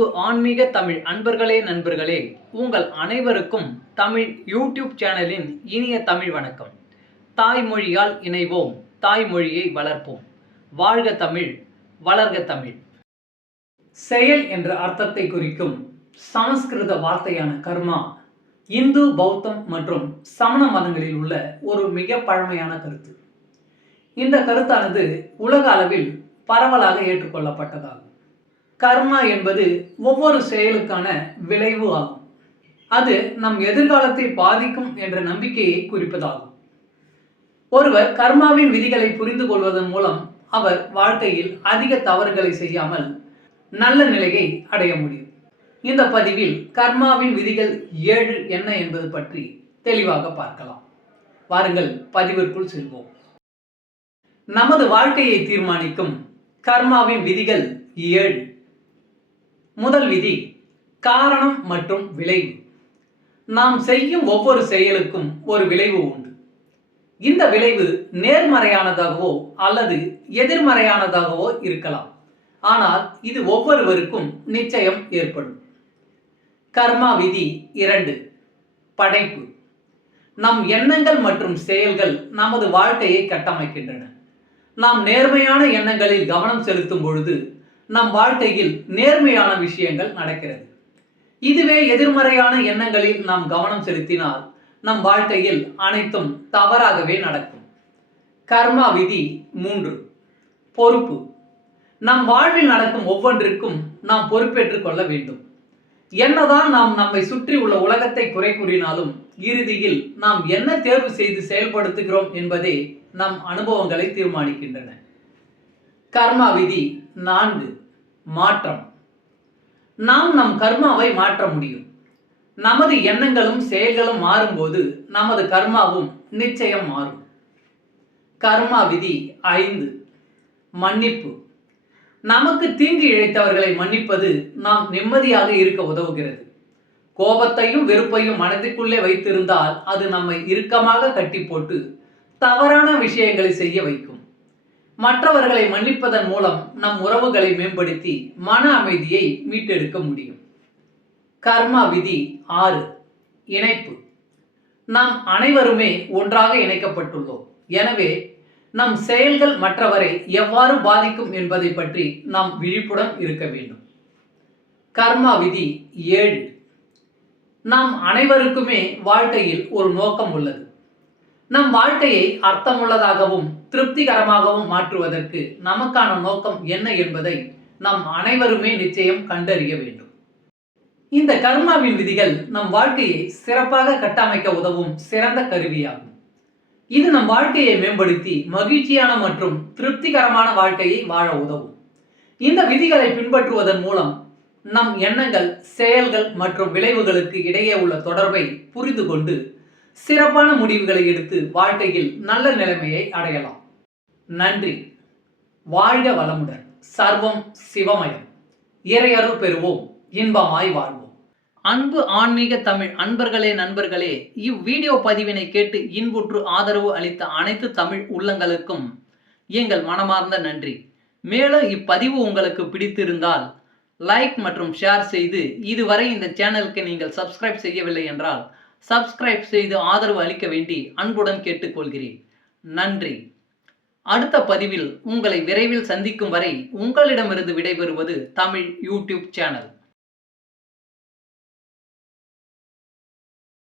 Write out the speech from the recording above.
அன்பு ஆன்மீக தமிழ் அன்பர்களே நண்பர்களே உங்கள் அனைவருக்கும் தமிழ் யூடியூப் சேனலின் இனிய தமிழ் வணக்கம். தாய்மொழியால் இணைவோம் தாய்மொழியை வளர்ப்போம். வாழ்க தமிழ் வளர்க தமிழ். செயல் என்ற அர்த்தத்தை குறிக்கும் சமஸ்கிருத வார்த்தையான கர்மா இந்து பௌத்தம் மற்றும் சமண மதங்களில் உள்ள ஒரு மிக பழமையான கருத்து. இந்த கருத்தானது உலக அளவில் பரவலாக ஏற்றுக்கொள்ளப்பட்டதாகும். கர்மா என்பது ஒவ்வொரு செயலுக்கான விளைவு ஆகும். அது நம் எதிர்காலத்தை பாதிக்கும் என்ற நம்பிக்கையை குறிப்பதாகும். ஒருவர் கர்மாவின் விதிகளை புரிந்து கொள்வதன் மூலம் அவர் வாழ்க்கையில் அதிக தவறுகளை செய்யாமல் நல்ல நிலையை அடைய முடியும். இந்த பதிவில் கர்மாவின் விதிகள் ஏழு என்ன என்பது பற்றி தெளிவாக பார்க்கலாம். வாருங்கள் பதிவிற்குள் செல்வோம். நமது வாழ்க்கையை தீர்மானிக்கும் கர்மாவின் விதிகள் ஏழு. முதல் விதி காரணம் மற்றும் விளைவு. நாம் செய்யும் ஒவ்வொரு செயலுக்கும் ஒரு விளைவு உண்டு. இந்த விளைவு நேர்மறையானதாகவோ அல்லது எதிர்மறையானதாகவோ இருக்கலாம். ஆனால் இது ஒவ்வொருவருக்கும் நிச்சயம் ஏற்படும். கர்மா விதி இரண்டு படைப்பு. நம் எண்ணங்கள் மற்றும் செயல்கள் நமது வாழ்க்கையை கட்டமைக்கின்றன. நாம் நேர்மையான எண்ணங்களில் கவனம் செலுத்தும் பொழுது நம் வாழ்க்கையில் நேர்மையான விஷயங்கள் நடக்கிறது. இதுவே எதிர்மறையான எண்ணங்களில் நாம் கவனம் செலுத்தினால் நம் வாழ்க்கையில் அனைத்தும் தவறாகவே நடக்கும். கர்மா விதி மூன்று. பொறுப்பு. நம் வாழ்வில் நடக்கும் ஒவ்வொன்றிற்கும் நாம் பொறுப்பேற்றுக் கொள்ள வேண்டும். என்னதான் நாம் நம்மை சுற்றி உள்ள உலகத்தை குறை கூறினாலும் இறுதியில் நாம் என்ன தேர்வு செய்து செயல்படுத்துகிறோம் என்பதே நம் அனுபவங்களை தீர்மானிக்கின்றன. கர்மா விதி நான்கு. மாற்றம். நாம் நம் கர்மாவை மாற்ற முடியும். நமது எண்ணங்களும் செயல்களும் மாறும்போது நமது கர்மாவும் நிச்சயம் மாறும். கர்மா விதி ஐந்து. மன்னிப்பு. நமக்கு தீங்கு இழைத்தவர்களை மன்னிப்பது நாம் நிம்மதியாக இருக்க உதவுகிறது. கோபத்தையும் வெறுப்பையும் மனதிற்குள்ளே வைத்திருந்தால் அது நம்மை இறுக்கமாக கட்டி போட்டு தவறான விஷயங்களை செய்ய வைக்கும். மற்றவர்களை மன்னிப்பதன் மூலம் நம் உறவுகளை மேம்படுத்தி மன அமைதியை மீட்டெடுக்க முடியும். கர்மா விதி ஆறு இணைப்பு. நாம் அனைவருமே ஒன்றாக இணைக்கப்பட்டுள்ளோம். எனவே நம் செயல்கள் மற்றவரை எவ்வாறு பாதிக்கும் என்பதை பற்றி நாம் விழிப்புடன் இருக்க வேண்டும். கர்மா விதி ஏழு. நாம் அனைவருக்குமே வாழ்க்கையில் ஒரு நோக்கம் உள்ளது. நம் வாழ்க்கையை அர்த்தமுள்ளதாகவும் திருப்திகரமாகவும் மாற்றுவதற்கு நமக்கான நோக்கம் என்ன என்பதை நாம் அனைவருமே நிச்சயம் கண்டறிய வேண்டும். இந்த கர்மாவின் விதிகள் நம் வாழ்க்கையை சிறப்பாக கட்டமைக்க உதவும் சிறந்த கருவியாகும். இது நம் வாழ்க்கையை மேம்படுத்தி மகிழ்ச்சியான மற்றும் திருப்திகரமான வாழ்க்கையை வாழ உதவும். இந்த விதிகளை பின்பற்றுவதன் மூலம் நம் எண்ணங்கள் செயல்கள் மற்றும் விளைவுகளுக்கு இடையே உள்ள தொடர்பை புரிந்து கொண்டு சிறப்பான முடிவுகளை எடுத்து வாழ்க்கையில் நல்ல நிலைமையை அடையலாம். நன்றி. வாழ்க வளமுடன். சர்வம் சிவமயம். இறையருள் பெறுவோம். இன்பமாய் வாழ்வோம். அன்பு ஆன்மீக தமிழ் அன்பர்களே நண்பர்களே இவ்வீடியோ பதிவினை கேட்டு இன்புற்று ஆதரவு அளித்த அனைத்து தமிழ் உள்ளங்களுக்கும் எங்கள் மனமார்ந்த நன்றி. மேலும் இப்பதிவு உங்களுக்கு பிடித்திருந்தால் லைக் மற்றும் ஷேர் செய்து இதுவரை இந்த சேனலுக்கு நீங்கள் சப்ஸ்கிரைப் செய்யவில்லை என்றால் சப்ஸ்கிரைப் செய்து ஆதரவு அளிக்க வேண்டி அன்புடன் கேட்டுக்கொள்கிறேன். நன்றி. அடுத்த பதிவில் உங்களை விரைவில் சந்திக்கும் வரை உங்களிடமிருந்து விடைபெறுவது தமிழ் யூடியூப் சேனல்.